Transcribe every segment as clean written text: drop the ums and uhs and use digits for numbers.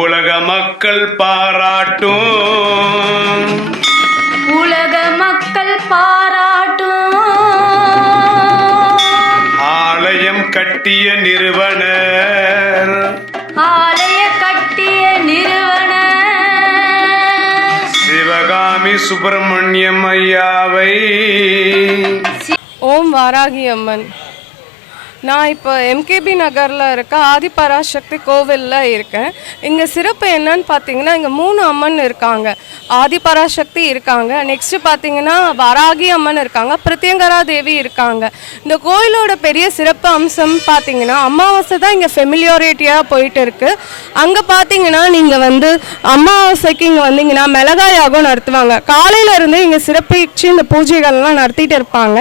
உலக மக்கள் பாராட்டும் ஆலயம் கட்டிய நிறுவனர் சிவகாமி சுப்பிரமணியம் ஐயாவை. ஓம் வாராகி அம்மன். நான் இப்போ எம்கேபி நகரில் இருக்க ஆதிபராசக்தி கோவிலில் இருக்கேன். இங்கே சிறப்பு என்னன்னு பார்த்தீங்கன்னா, இங்கே 3 அம்மன் இருக்காங்க. ஆதிபராசக்தி இருக்காங்க, நெக்ஸ்ட்டு பார்த்தீங்கன்னா வாராகி அம்மன் இருக்காங்க, பிரத்யங்கரா தேவி இருக்காங்க. இந்த கோயிலோட பெரிய சிறப்பு அம்சம் பார்த்தீங்கன்னா, அமாவாசை தான் இங்கே ஃபெமிலியாரிட்டியாக போயிட்டு இருக்குது. அங்கே பார்த்தீங்கன்னா நீங்கள் அமாவாசைக்கு இங்கே வந்தீங்கன்னா மிளகாய் யாகம் நடத்துவாங்க. காலையில் இருந்து இங்கே சிறப்பிச்சு இந்த பூஜைகள்லாம் நடத்திட்டு இருப்பாங்க.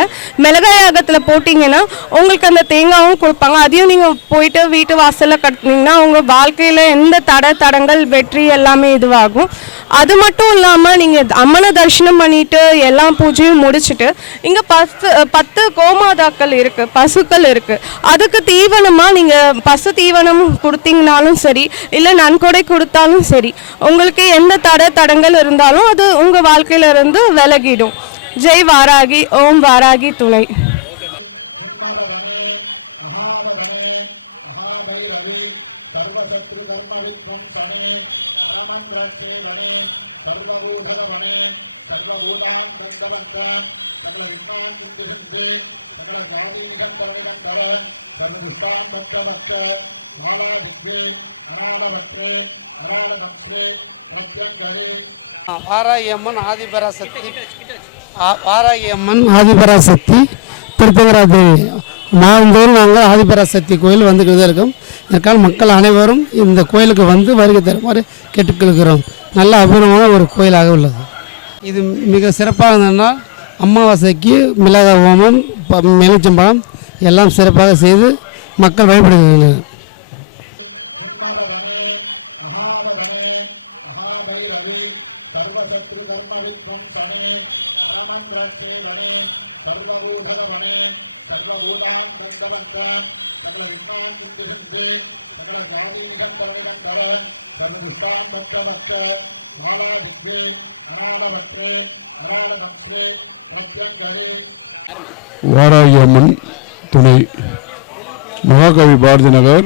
மிளகாய் யாகத்தில் போட்டிங்கன்னா உங்களுக்கு அந்த தேங்காயும் கொடுப்பாங்க. அதையும் நீங்கள் போயிட்டு வீட்டு வாசலில் கட்டினீங்கன்னா உங்கள் வாழ்க்கையில் எந்த தடங்கள் வெற்றி எல்லாமே இதுவாகும். அது மட்டும் இல்லாமல் நீங்கள் அம்மனை தரிசனம் பண்ணிவிட்டு எல்லா பூஜையும் முடிச்சுட்டு இங்கே 10 கோமாதாக்கள் இருக்குது, பசுக்கள் இருக்குது. அதுக்கு தீவனமாக நீங்கள் பசு தீவனம் கொடுத்தீங்கனாலும் சரி, இல்லை நன்கொடை கொடுத்தாலும் சரி, உங்களுக்கு எந்த தடங்கள் இருந்தாலும் அது உங்கள் வாழ்க்கையிலிருந்து விலகிடும். ஜெய் வாராகி. ஓம் வாராகி துணை. सर्वशत्रु कर्म विध्वंसने अनमंद्रच्छेदने सर्वभूतदवने सर्वभूतान् दन्दवन्त सकल विघ्नान् चिन्तिषन्ते सकल जाति निगन्धर निगन्धर सर्वदुष्टान् भक्ष बालादिग्वे अनालवक्त्रे अनालदंश्रे प्रत्यङ्करे. வாராகி அம்மன் ஆதிபராசக்தி. வாராகி அம்மன் ஆதிபராசக்தி பிரத்யங்கரா தேவி. நாள்தோறும் நாங்கள் ஆதிபராசக்தி கோயில் வந்துக்கிட்டு தான் இருக்கோம். இதற்கான மக்கள் அனைவரும் இந்த கோயிலுக்கு வந்து வருகை தருமாறு கேட்டுக்கொள்கிறோம். நல்ல அபூர்வமான ஒரு கோயிலாக உள்ளது. இது மிக சிறப்பாக இருந்ததுன்னா அமாவாசைக்கு மிளகாய் ஹோமம், எலுமிச்சம்பழம் எல்லாம் சிறப்பாக செய்து மக்கள் வழிபடுகிறார்கள். सर्वशत्रु कर्म विध्वंसने अनमंद्रच्छेदने सर्वभूतदवने सर्वभूतान् दन्दवन्त सकल विघ्नान् चिन्तिषन्ते सकल जाति निगन्धर निगन्धर सर्वदुष्टान् भक्ष बालादिग्वे अनालवक्त्रे अनालदंश्रे प्रत्यङ्करे. வாராகி அம்மன் துணை. மகாகவி பாரதி நகர்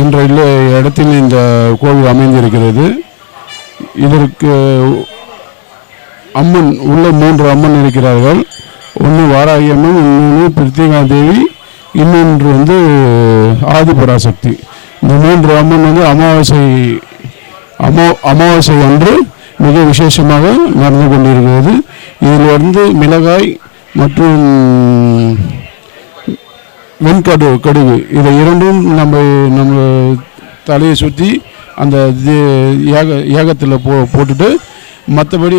என்ற இடத்தில் இந்த கோவில் அமைந்திருக்கிறது. இதற்கு அம்மன் உள்ள 3 அம்மன் இருக்கிறார்கள். ஒன்று வாராகி அம்மன், இன்னொன்று பிரத்யங்கரா தேவி, இன்னொன்று ஆதிபராசக்தி. இந்த 3 அம்மன் அமாவாசை அன்று மிக விசேஷமாக நடந்து கொண்டிருக்கிறது. இதில் மிளகாய் மற்றும் கடுகு இதை இரண்டும் நம்ம தலையை சுற்றி அந்த யாகத்தில் போட்டுட்டு, மற்றபடி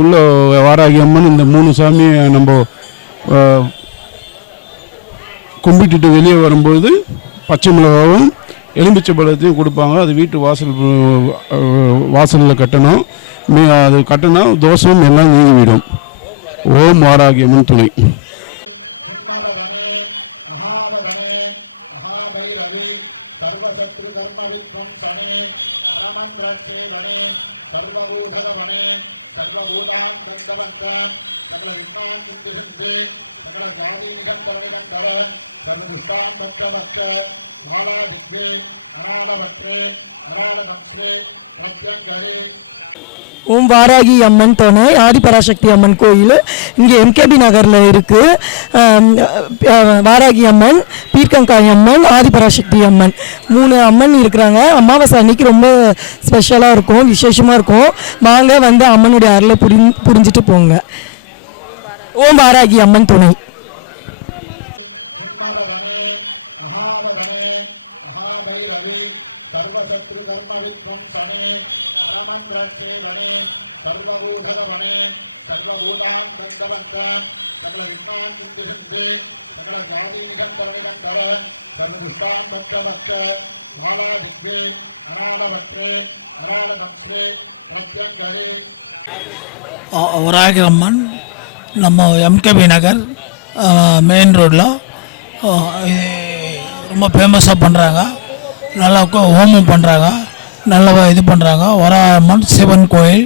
உள்ள வாராகி அம்மன் இந்த 3 சாமியை நம்ம கும்பிட்டுட்டு வெளியே வரும்போது பச்சை மிளகாவும் எலும்பிச்சை பழத்தையும் கொடுப்பாங்க. அது வீட்டு வாசலில் கட்டணும். அது கட்டினா தோஷம் எல்லாம் நீங்கிவிடும். ஓம் வாராகி அம்மன் துணை. सर्वशत्रु कर्म विध्वंसने अनमंद्रच्छेदने सर्वभूतदवने सर्वभूतान् दन्दवन्त सकल विघ्नान् चिन्तिषन्ते सकल जाति निगन्धर निगन्धर सर्वदुष्टान् भक्ष बालादिग्वे अनालवक्त्रे अनालदंश्रे प्रत्यङ्करे. ஓம் வாராகி அம்மன் துணை ஆதிபராசக்தி அம்மன் கோயில் இங்கே எம்கேபி நகரில் இருக்குது. வாராகி அம்மன், பீர்க்கங்காய் அம்மன், ஆதிபராசக்தி அம்மன் 3 அம்மன் இருக்கிறாங்க. அமாவாசை அன்னைக்கு ரொம்ப ஸ்பெஷலாக இருக்கும், விசேஷமாக இருக்கும். வாங்க அம்மனுடைய அருளை புரிஞ்சுட்டு போங்க. ஓம் வாராகி அம்மன் துணை. महाभैरवी सर्वशत्रुकर्मविध्वंसने अरमन्द्रच्छेदने सर्वभूतदवने सर्वभूतान्तन्दवन्त सकल विघ्नान् चिन्तिषन्ते सकल ज्ञातिनिगन्तरनिगन्तर सर्वदुष्टान् भक्ष बालादिग्वे अरालभट्रे अरालदंश्रे प्रत्यङ्करे வராகி அம்மன் நம்ம எம்கேபி நகர் மெயின் ரோட்டில் இது ரொம்ப ஃபேமஸாக பண்ணுறாங்க. நல்லா ஹோமம் பண்ணுறாங்க, நல்லா இது பண்ணுறாங்க. வராகி அம்மன் சிவன் கோயில்,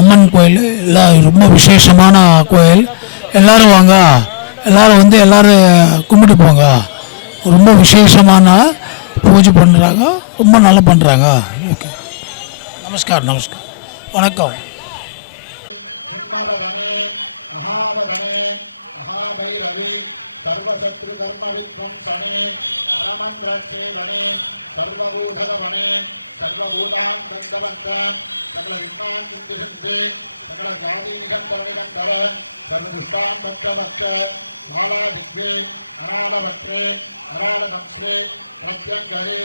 அம்மன் கோயில் எல்லாம் ரொம்ப விசேஷமான கோயில். எல்லோரும் வாங்க, எல்லோரும் வந்து எல்லோரும் கும்பிட்டு போங்க. ரொம்ப விசேஷமான பூஜை பண்ணுறாங்க, ரொம்ப நல்லா பண்ணுறாங்க. ஓகே, நமஸ்கார் நமஸ்கார், வணக்கம். हिम्मवदने महावदने महाभैरवी सर्वशत्रुकर्मविध्वंसने अरमन्द्रच्छेदने सर्वभूतदवने सर्वभूतान्तन्दवन्त सकल विघ्नान् चिन्तिषन्ते सकल ज्ञातिनिगन्तरनिगन्तर सर्वदुष्टान् भक्ष बालादिग्वे अरालभट्रे अरालदंश्रे प्रत्यङ्करे.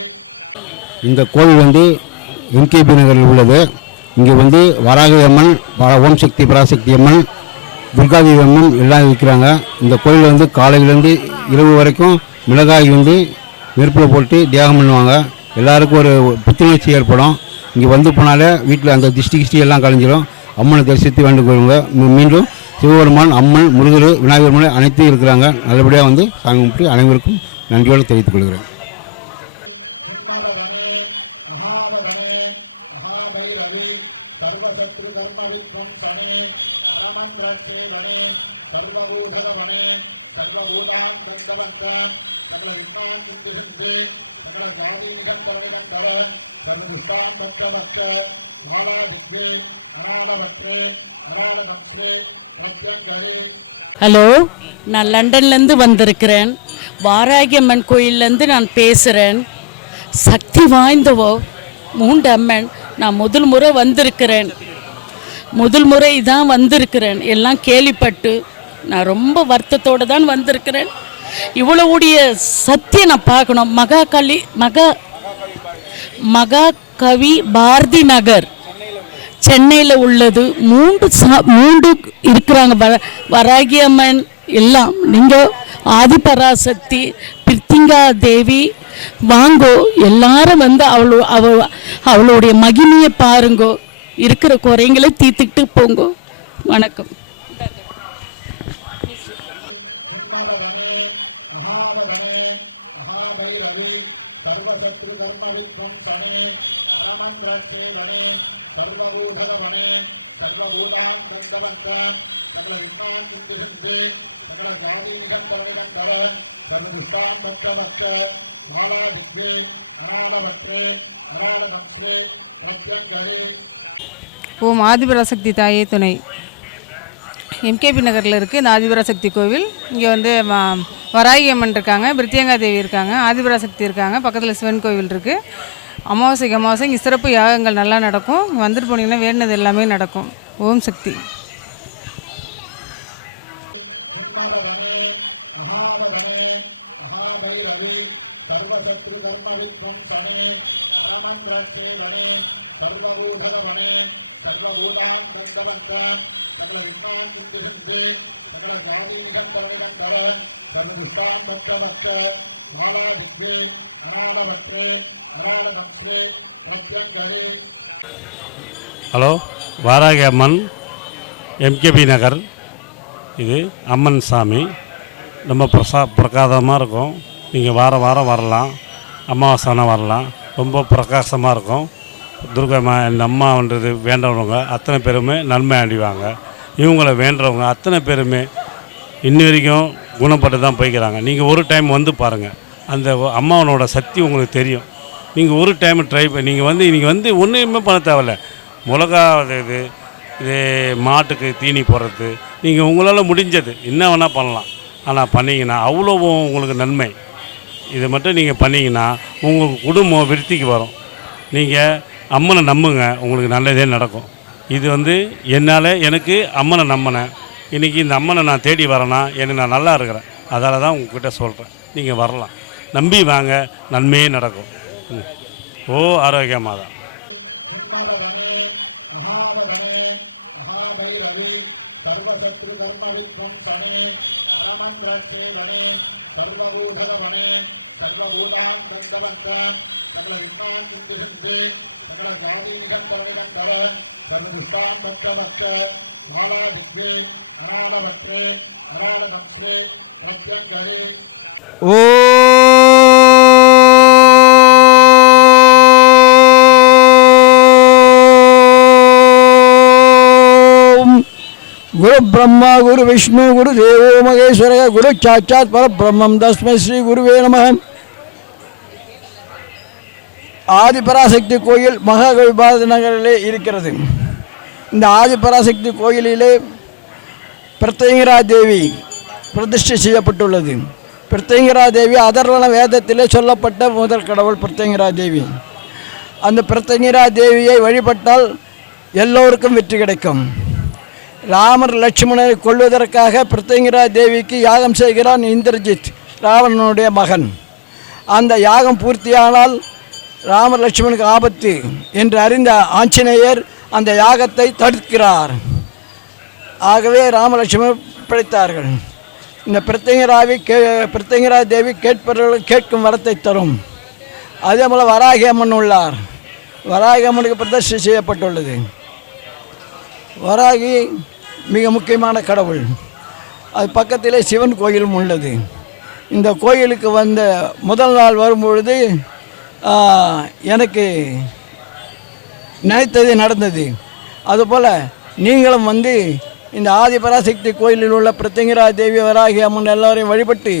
இந்த கோவில் வந்து எம்கேபி நகரில் உள்ளது. இங்கே வந்து வராகி அம்மன், ஓம் சக்தி பராசக்தி அம்மன், துர்காதேவி அம்மன் எல்லாம் இருக்கிறாங்க. இந்த கோயில் வந்து காலையிலேருந்து இரவு வரைக்கும் மிளகாய் வந்து நெருப்பில் போட்டு தியாகம் பண்ணுவாங்க. எல்லாருக்கும் ஒரு புத்துணர்ச்சி ஏற்படும். இங்கே வந்து போனாலே வீட்டில் அந்த கிஷ்டி எல்லாம் கலைஞ்சிடும். அம்மனை தரிசித்து வேண்டுகொள்வாங்க. மீண்டும் சிவபெருமான், அம்மன், முருகர், விநாயகர் மலை அனைத்தும் இருக்கிறாங்க. நல்லபடியாக வந்து சாமி கும்பிட்டு அனைவருக்கும் நன்றியோடு தெரிவித்துக் கொள்கிறேன். सर्वशत्रुकर्मविध्वंसने अरमन्द्रच्छेदने सर्वभूतदवने सर्वभूतान्तन्दवन्त सकल विघ्नान् चिन्तिषन्ते सकल ज्ञातिनिगन्तरनिगन्तर सर्वदुष्टान् भक्ष बालादिग्वे अरालभट्रे अरालदंश्रे प्रत्यङ्करे. ஹலோ, நான் லண்டன்லேருந்து வந்திருக்கிறேன். வாராகி அம்மன் கோயிலேருந்து நான் பேசுகிறேன். சக்தி வாய்ந்தவோ 3 அம்மன். நான் முதல் முறை வந்திருக்கிறேன், எல்லாம் கேள்விப்பட்டு நான் ரொம்ப வருத்தத்தோடு தான் வந்திருக்கிறேன். இவ்வளவுடைய சத்தியம் நான் பார்க்கணும். மகாகவி பாரதி நகர் சென்னையில் உள்ளது. 3 இருக்கிறாங்க. வராகி அம்மன் எல்லாம். நீங்கள் ஆதிபராசக்தி, பிரித்திங்கா தேவி வாங்கோ, எல்லாரும் வந்து அவளுடைய மகிமையை பாருங்கோ, இருக்கிற குறைங்களை தீர்த்துக்கிட்டு போங்கோ. வணக்கம். सर्वशत्रुकर्मविध्वंसने अरमन्द्रच्छेदने सर्वभूतदवने सर्वभूतान्तन्दवन्त सकल विघ्नान् चिन्तिषन्ते सकल ज्ञातिनिगन्तरनिगन्तर सर्वदुष्टान् भक्ष बालादिग्वे अरालभट्रे अरालदंश्रे प्रत्यङ्करे. ஓம் ஆதிபராசக்தி தாயே துணை. எம்கேபி நகரில் இருக்குது இந்த ஆதிபராசக்தி கோவில். இங்கே வந்து வராகி அம்மன் இருக்காங்க, பிரித்தியங்கா தேவி இருக்காங்க, ஆதிபராசக்தி இருக்காங்க, பக்கத்தில் சிவன் கோவில் இருக்குது. அமாவாசைக்கு இங்கே சிறப்பு யாகங்கள் நல்லா நடக்கும். இங்கே வந்துட்டு போனீங்கன்னா வேண்டினது எல்லாமே நடக்கும். ஓம் சக்தி. महाभैरवी सर्वशत्रुकर्मविध्वंसने अरमन्द्रच्छेदने सर्वभूतदवने सर्वभूतान्तन्दवन्त सकल विघ्नान् चिन्तिषन्ते सकल ज्ञातिनिगन्तरनिगन्तर सर्वदुष्टान् भक्ष बालादिग्वे अरालभट्रे अरालदंश्रे प्रत्यङ्करे. ஹலோ, வாராகி அம்மன் எம்கேபி நகர். இது அம்மன் சாமி ரொம்ப பிரகாசமாக இருக்கும். நீங்கள் வாரம் வரலாம், அமாவாசைனா வரலாம். ரொம்ப பிரகாசமாக இருக்கும். துர்கம்மா இந்த அம்மான்றது வேண்டவங்க அத்தனை பேருமே நன்மை அடைவாங்க. இவங்களை வேண்டவங்க அத்தனை பேருமே இன்ன வரைக்கும் குணப்பட்டு தான் போய்க்கிறாங்க. நீங்கள் ஒரு டைம் வந்து பாருங்கள், அந்த அம்மாவனோட சக்தி உங்களுக்கு தெரியும். நீங்கள் ஒரு டைம் ட்ரை பண்ணி நீங்கள் வந்து ஒன்றுமே பண்ண தேவையில்ல. மிளகா இது மாட்டுக்கு தீனி போடுறது நீங்கள் உங்களால் முடிஞ்சது என்ன வேணால் பண்ணலாம். ஆனால் பண்ணிங்கன்னா அவ்வளோ உங்களுக்கு நன்மை. இதை மட்டும் நீங்கள் பண்ணிங்கன்னா உங்கள் குடும்பம் விருத்திக்கு வரும். நீங்கள் அம்மனை நம்புங்க, உங்களுக்கு நல்லதே நடக்கும். இது வந்து என்னால் எனக்கு அம்மனை நம்பினேன். இன்றைக்கி இந்த அம்மனை நான் தேடி வரேன்னா எனக்கு நான் நல்லா இருக்கிறேன். அதால் தான் உங்கள்கிட்ட சொல்கிறேன். நீங்கள் வரலாம், நம்பி வாங்க, நன்மையே நடக்கும். ஓ ஆரோக்கிய மாதா. சிம்மவதனே மகாவதனே மகாபைரவி சர்வசத்ரு கர்ம வித்வம்சனே அரமந்திரச்சேதனே சர்வபூதகவனே சர்வபூதாந்தந்தவந்த சகல விண்ணான் சிந்தி சிந்தி சகல ஜாதி நிகந்தர நிகந்தர சர்வதுஷ்டான் பக்ஷ பக்ஷ பாலாதிக்வே அராளவற்றே அராளதம்ஸ்ரே பிரத்யங்கரே. குரு பிரம்மா குரு விஷ்ணு குரு தேவோ மகேஸ்வர குரு சாட்சாத் பரபிரம்மம் தஸ்மை ஸ்ரீ குருவே நமः. ஆதிபராசக்தி கோயில் மகாகவி பாரதி நகரிலே இருக்கிறது. இந்த ஆதிபராசக்தி கோயிலிலே பிரத்யங்கிரா தேவி பிரதிஷ்டை செய்யப்பட்டுள்ளது. பிரத்யங்கிரா தேவி அதர்வண வேதத்திலே சொல்லப்பட்ட முதல் கடவுள் பிரத்யங்கிரா தேவி. அந்த பிரத்யங்கிரா தேவியை வழிபட்டால் எல்லோருக்கும் வெற்றி கிடைக்கும். ராமர் லட்சுமணரை கொள்வதற்காக பிரத்யங்கிரா தேவிக்கு யாகம் செய்கிறான் இந்திரஜித், ராவணனுடைய மகன். அந்த யாகம் பூர்த்தியானால் ராமர் லட்சுமணுக்கு ஆபத்து என்று அறிந்த ஆஞ்சநேயர் அந்த யாகத்தை தடுக்கிறார். ஆகவே ராமலட்சுமணர் பிழைத்தார்கள். இந்த பிரத்யங்கிரா தேவி கேட்பவர்கள் கேட்கும் வரத்தை தரும். அதே போல் வராகி அம்மன் உள்ளார். வராகி அம்மனுக்கு பிரதிஷ்டை செய்யப்பட்டுள்ளது. வராகி மிக முக்கியமான கடவுள். அது பக்கத்திலே சிவன் கோயிலும் உள்ளது. இந்த கோயிலுக்கு வந்த முதல் நாள் வரும்பொழுது எனக்கு நினைத்தது நடந்தது. அதுபோல் நீங்களும் வந்து இந்த ஆதிபராசக்தி கோயிலில் உள்ள பிரத்யங்கிரா தேவி வராகி அம்மன் எல்லோரையும் வழிபட்டு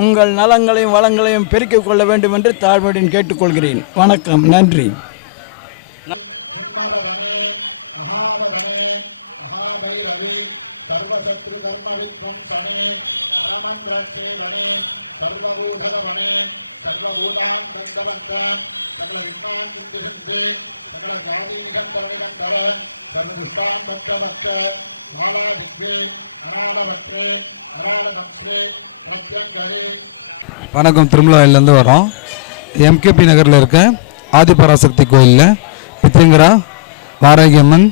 உங்கள் நலங்களையும் வளங்களையும் பெருக்கிக் கொள்ள வேண்டும் என்று தாழ்மையுடன் கேட்டுக்கொள்கிறேன். வணக்கம், நன்றி. மகாபைரவி சர்வசத்ரு கர்ம வித்வம்சனே அரமந்திரச்சேதனே சர்வபூதகவனே சர்வபூதாந்தந்தவந்த சகல விண்ணான் சிந்தி சிந்தி சகல ஜாதி நிகந்தர நிகந்தர சர்வதுஷ்டான் பக்ஷ பக்ஷ பாலாதிக்வே அராளவற்றே அராளதம்ஸ்ரே பிரத்யங்கரே. வணக்கம், திருமலாயிலேருந்து வரோம். எம்கேபி நகரில் இருக்க ஆதிபராசக்தி கோயிலில் பிரத்யங்கிரா வாராகி அம்மன்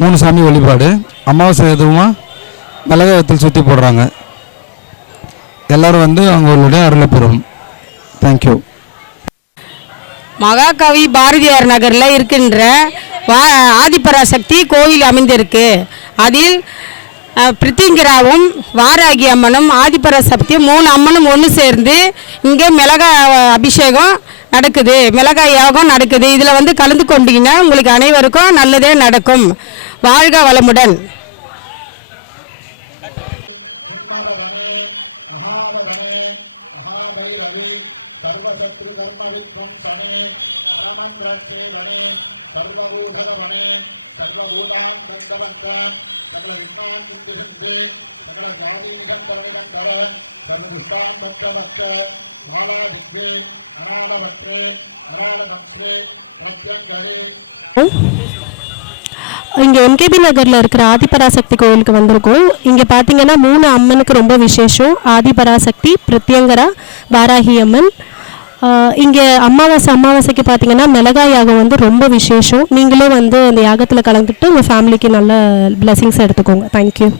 3 சாமி வழிபாடு. அமாவாசை எதுவுமா மிளகாயத்தில் சுற்றி போடுறாங்க. எல்லோரும் வந்து அவங்களுடைய அருளை பெறும். தேங்க்யூ. மகாகவி பாரதியார் நகரில் இருக்கின்ற ஆதிபராசக்தி கோயில் அமைந்திருக்கு. அதில் பிரத்யங்கிராவும் வாராகி அம்மனும் ஆதிபராசக்தியும் 3 அம்மனும் ஒன்று சேர்ந்து இங்கே மிளகாய் அபிஷேகம் நடக்குது, மிளகாய் யாகம் நடக்குது. இதில் வந்து கலந்து கொண்டீங்கன்னா உங்களுக்கு அனைவருக்கும் நல்லதே நடக்கும். வாழ்க வளமுடன். மகாபைரவி சர்வசத்ரு கர்ம வித்வம்சனே அரமந்திரச்சேதனே சர்வபூதகவனே சர்வபூதாந்தந்தவந்த சகல விண்ணான் சிந்தி சிந்தி சகல ஜாதி நிகந்தர நிகந்தர சர்வதுஷ்டான் பக்ஷ பக்ஷ பாலாதிக்வே அராளவற்றே அராளதம்ஸ்ரே பிரத்யங்கரே. இங்கே எம்கேபி நகரில் இருக்கிற ஆதிபராசக்தி கோயிலுக்கு வந்திருக்கோம். இங்கே பார்த்தீங்கன்னா 3 அம்மனுக்கு ரொம்ப விசேஷம். ஆதிபராசக்தி, பிரத்யங்கரா, வாராகி அம்மன். இங்கே அமாவாசைக்கு பார்த்தீங்கன்னா மிளகாய் யாகம் வந்து ரொம்ப விசேஷம். நீங்களும் வந்து அந்த யாகத்தில் கலந்துட்டு உங்கள் ஃபேமிலிக்கு நல்ல பிளெஸிங்ஸ் எடுத்துக்கோங்க. தேங்க்யூ.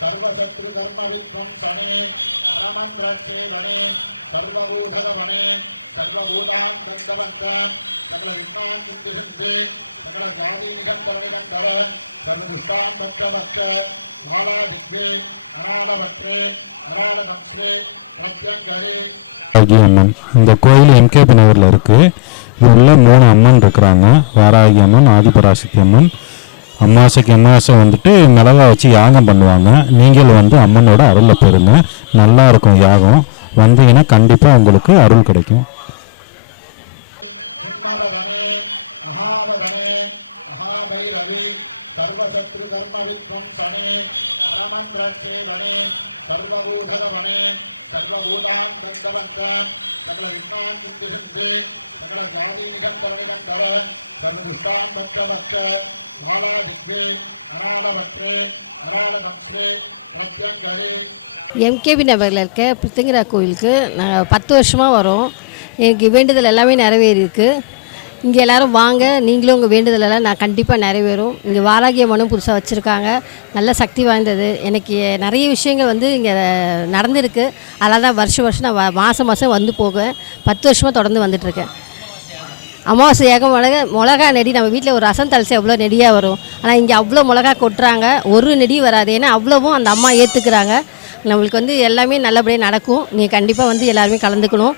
சர்வசத்ரு கர்ம வித்வம்சனே அரமந்திரச்சேதனே சர்வபூதகவனே சர்வபூதாந்தந்தவந்த சகல விண்ணான் சிந்தி சிந்தி சகல ஜாதி நிகந்தர நிகந்தர சர்வதுஷ்டான் பக்ஷ பக்ஷ பாலாதிக்வே அராளவற்றே அராளதம்ஸ்ரே பிரத்யங்கரே. வாராகி அம்மன் இந்த கோயில் எம்கேபி நகரில் இருக்குது. இது உள்ள 3 அம்மன் இருக்கிறாங்க. வாராகி அம்மன், ஆதிபராசக்தி அம்மன். அமாவாசை வந்துட்டு மிளகாய் வச்சு யாகம் பண்ணுவாங்க. நீங்கள் வந்து அம்மனோட அருளை பெறுங்க. நல்லா இருக்கும் யாகம். வந்தீங்கன்னா கண்டிப்பாக உங்களுக்கு அருள் கிடைக்கும். மகாபைரவி சர்வசத்ரு கர்ம வித்வம்சனே அரமந்திரச்சேதனே சர்வபூதகவனே சர்வபூதாந்தந்தவந்த சகல விண்ணான் சிந்தி சிந்தி சகல ஜாதி நிகந்தர நிகந்தர சர்வதுஷ்டான் பக்ஷ பக்ஷ பாலாதிக்வே அராளவற்றே அராளதம்ஸ்ரே பிரத்யங்கரி. எம்கேபி நகரில் இருக்க பிரித்திங்கரா கோயிலுக்கு நாங்கள் 10 வருஷமாக வரோம். எனக்கு வேண்டுதல் எல்லாமே நிறைவேறியிருக்கு. இங்கே எல்லோரும் வாங்க, நீங்களும் உங்கள் வேண்டுதல் எல்லாம் நான் கண்டிப்பாக நிறைவேறும். இங்கே வாராகி அம்மனும் புதுசாக வச்சுருக்காங்க, நல்ல சக்தி வாய்ந்தது. எனக்கு நிறைய விஷயங்கள் வந்து இங்கே நடந்திருக்கு. அதனால தான் வருஷம் நான் மாதம் வந்து போவேன். 10 வருஷமாக தொடர்ந்து வந்துட்டுருக்கேன். அமாவாசை ஏகம் மிளகா நெடி நம்ம வீட்டில் ஒரு ரசம் தலிசை எவ்வளோ நெடியாக வரும், ஆனால் இங்கே அவ்வளோ மிளகா கொட்டுறாங்க, ஒரு நெடி வராது. ஏன்னா அவ்வளோவும் அந்த அம்மா ஏற்றுக்கிறாங்க. நம்மளுக்கு வந்து எல்லாமே நல்லபடியாக நடக்கும். நீங்கள் கண்டிப்பாக வந்து எல்லாருமே கலந்துக்கணும்.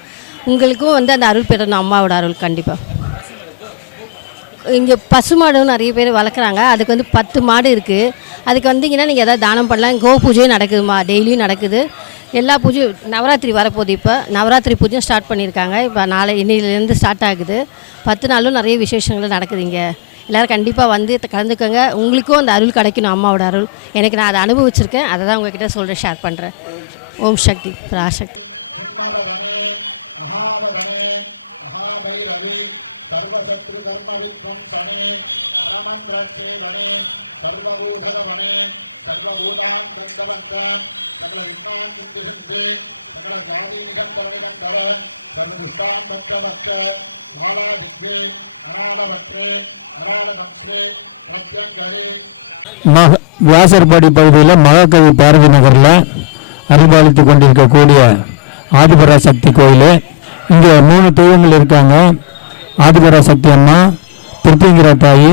உங்களுக்கும் வந்து அந்த அருள் பெறணும், அம்மாவோட அருள் கண்டிப்பாக. இங்கே பசு மாடும் நிறைய பேர் வளர்க்குறாங்க. அதுக்கு வந்து 10 மாடு இருக்குது. அதுக்கு வந்தீங்கன்னா நீங்கள் எதாவது தானம் பண்ணலாம். கோ பூஜையும் நடக்குதுமா, டெய்லியும் நடக்குது. எல்லா பூஜையும் நவராத்திரி வரப்போகுது. இப்போ நவராத்திரி பூஜையும் ஸ்டார்ட் பண்ணியிருக்காங்க. இப்போ இன்னையிலேருந்து ஸ்டார்ட் ஆகுது. 10 நாளும் நிறைய விசேஷங்கள் நடக்குது இங்கே. எல்லோரும் கண்டிப்பாக வந்து கலந்துக்கோங்க. உங்களுக்கும் அந்த அருள் கிடைக்கணும், அம்மாவோட அருள். எனக்கு நான் அதை அனுபவிச்சிருக்கேன், அதை தான் உங்ககிட்ட சொல்கிறேன், ஷேர் பண்ணுறேன். ஓம் சக்தி பராசக்தி. சர்வசத்ரு கர்ம வித்வம்சனே அரமந்திரச்சேதனே சர்வபூதகவனே சர்வபூதான் தந்தவந்த சகல விண்ணான் சிந்திசிந்து சகல ஜாதி நிகந்தர நிகந்தர சர்வதுஷ்டான் பக்ஷ பக்ஷ பாலாதிக்வே அராளவற்றே அராளதம்ஸ்ரே பிரத்யங்கரே. வியாசர்பாடி பகுதியில் மகாகவி பாரதி நகரில் அருள்பாலித்து கொண்டிருக்கக்கூடிய ஆதிபராசக்தி கோயில். இங்கே 3 தெய்வங்கள் இருக்காங்க. ஆதிபராசக்தி அம்மா, பிரித்திங்கரா தாயி,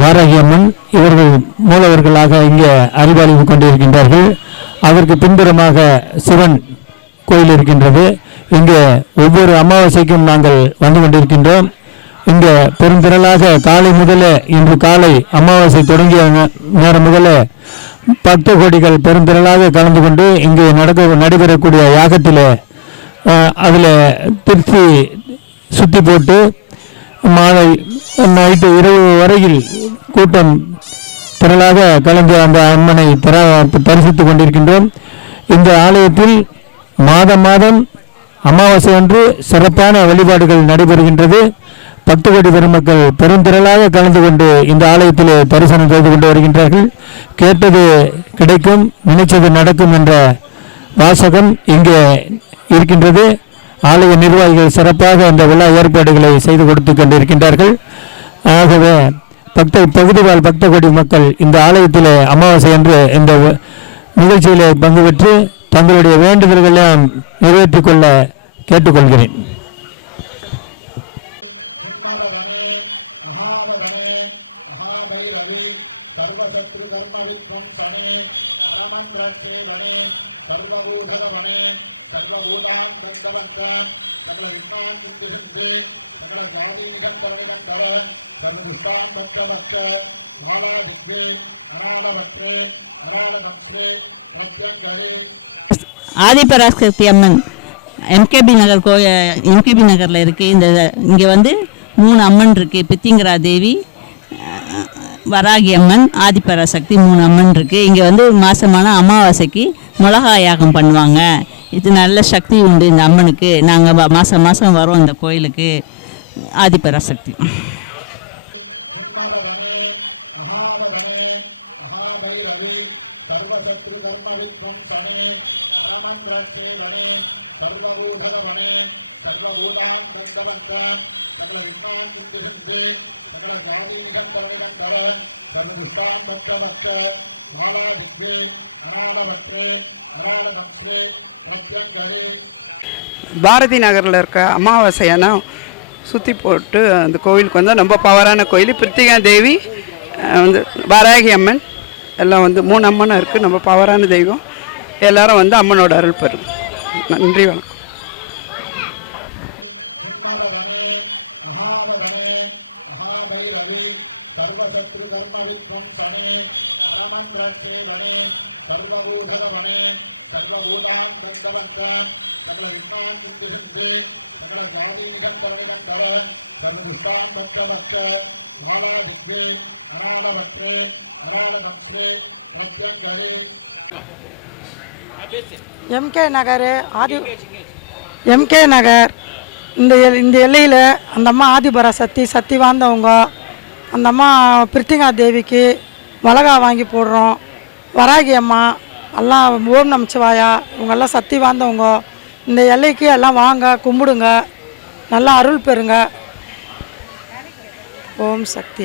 வாராகி அம்மன். இவர்கள் மூலவர்களாக இங்கே அருள்பாலித்து கொண்டிருக்கின்றார்கள். அதற்கு பின்புறமாக சிவன் கோயில் இருக்கின்றது. இங்கே ஒவ்வொரு அமாவாசைக்கும் நாங்கள் வந்து கொண்டிருக்கின்றோம். இங்கே பெருந்திரளாக காலை முதலே, இன்று காலை அமாவாசை தொடங்கிய நேரம் முதலே பக்த கோடிகள் பெருந்திரளாக கலந்து கொண்டு இங்கே நடைபெறக்கூடிய யாகத்தில் அதில் திருச்சி சுற்றி போட்டு மாலை நைட்டு இரவு வரையில் கூட்டம் திரளாக கலந்து அந்த அம்மனை தரிசித்து கொண்டிருக்கின்றோம். இந்த ஆலயத்தில் மாதம் அமாவாசை அன்று சிறப்பான வழிபாடுகள் நடைபெறுகின்றது. 10 கோடி பெருமக்கள் பெருந்திரளாக கலந்து கொண்டு இந்த ஆலயத்தில் தரிசனம் செய்து கொண்டு வருகின்றார்கள். கேட்டது கிடைக்கும், நினைச்சது நடக்கும் என்ற வாசகம் இங்கே இருக்கின்றது. ஆலய நிர்வாகிகள் சிறப்பாக இந்த விழா ஏற்பாடுகளை செய்து கொடுத்து கொண்டிருக்கின்றார்கள். ஆகவே பகுதி வாழ் பக்த கோடி மக்கள் இந்த ஆலயத்தில் அமாவாசை அன்று இந்த நிகழ்ச்சியில் பங்கு பெற்று தங்களுடைய வேண்டுதல்களையும் நிறைவேற்றிக் கொள்ள கேட்டுக்கொள்கிறேன். சர்வசத்ரு கர்ம வித்வம்சனே அரமந்திரச்சேதனே சர்வபூதகவனே சர்வபூதான் தந்தவந்த சகல விண்ணான் சிந்திசிந்து சகல ஜாதி நிகந்தர நிகந்தர சர்வதுஷ்டான் பக்ஷ பக்ஷ பாலாதிக்வே அராளவற்றே அராளதம்ஸ்ரே பிரத்யங்கரே. ஆதிபராசக்தி அம்மன் எம்கேபி நகர் எம்கேபி நகரில் இருக்குது. இங்கே வந்து 3 அம்மன் இருக்குது. பித்திங்கரா தேவி, வராகி அம்மன், ஆதிபராசக்தி 3 அம்மன் இருக்குது. இங்கே வந்து மாதமான அமாவாசைக்கு மிளகா யாகம் பண்ணுவாங்க. இது நல்ல சக்தி உண்டு இந்த அம்மனுக்கு. நாங்கள் மாதம் வரோம் இந்த கோயிலுக்கு. ஆதிபராசக்தி. சர்வசத்ரு கர்ம வித்வம்சனே அரமந்திரச்சேதனே சர்வபூதகவனே சர்வபூதான் தந்தவந்த சகல விண்ணான் சிந்திசிந்து சகல ஜாதி நிகந்தர நிகந்தர சர்வதுஷ்டான் பக்ஷ பக்ஷ பாலாதிக்வே அராளவற்றே அராளதம்ஸ்ரே பிரத்யங்கரே. பாரதி நகரில் இருக்க அமாவாசையான சுற்றி போட்டு அந்த கோவிலுக்கு வந்து ரொம்ப பவரான கோயில். பிரித்திகா தேவி வந்து வாராகி அம்மன் எல்லாம் வந்து 3 அம்மனும் இருக்குது. ரொம்ப பவரான தெய்வம். எல்லாரும் வந்து அம்மனோட அருள் பெறும். நன்றி, வணக்கம். சர்வசத்ரு கர்ம வித்வம்சனே அரமந்திரச்சேதனே சர்வபூதகவனே சர்வபூதான் தந்தவந்த சகல விண்ணான் சிந்திசிந்து சகல ஜாதி நிகந்தர நிகந்தர சர்வதுஷ்டான் பக்ஷ பக்ஷ பாலாதிக்வே அராளவற்றே அராளதம்ஸ்ரே பிரத்யங்கரே. எம்கே நகர் எம்கே நகர் இந்த எல்லையில் அந்த அம்மா ஆதிபராசக்தி சக்தி வாழ்ந்தவங்க. அந்த அம்மா பிரித்திங்கா தேவிக்கு மிளகா வாங்கி போடுறோம். வராகி அம்மா எல்லாம் ஓம் நமச்சிவாயா, இவங்கெல்லாம் சக்தி வாய்ந்தவங்க. இந்த எல்லைக்கு எல்லாம் வாங்க, கும்பிடுங்க, நல்லா அருள் பெறுங்க. ஓம் சக்தி.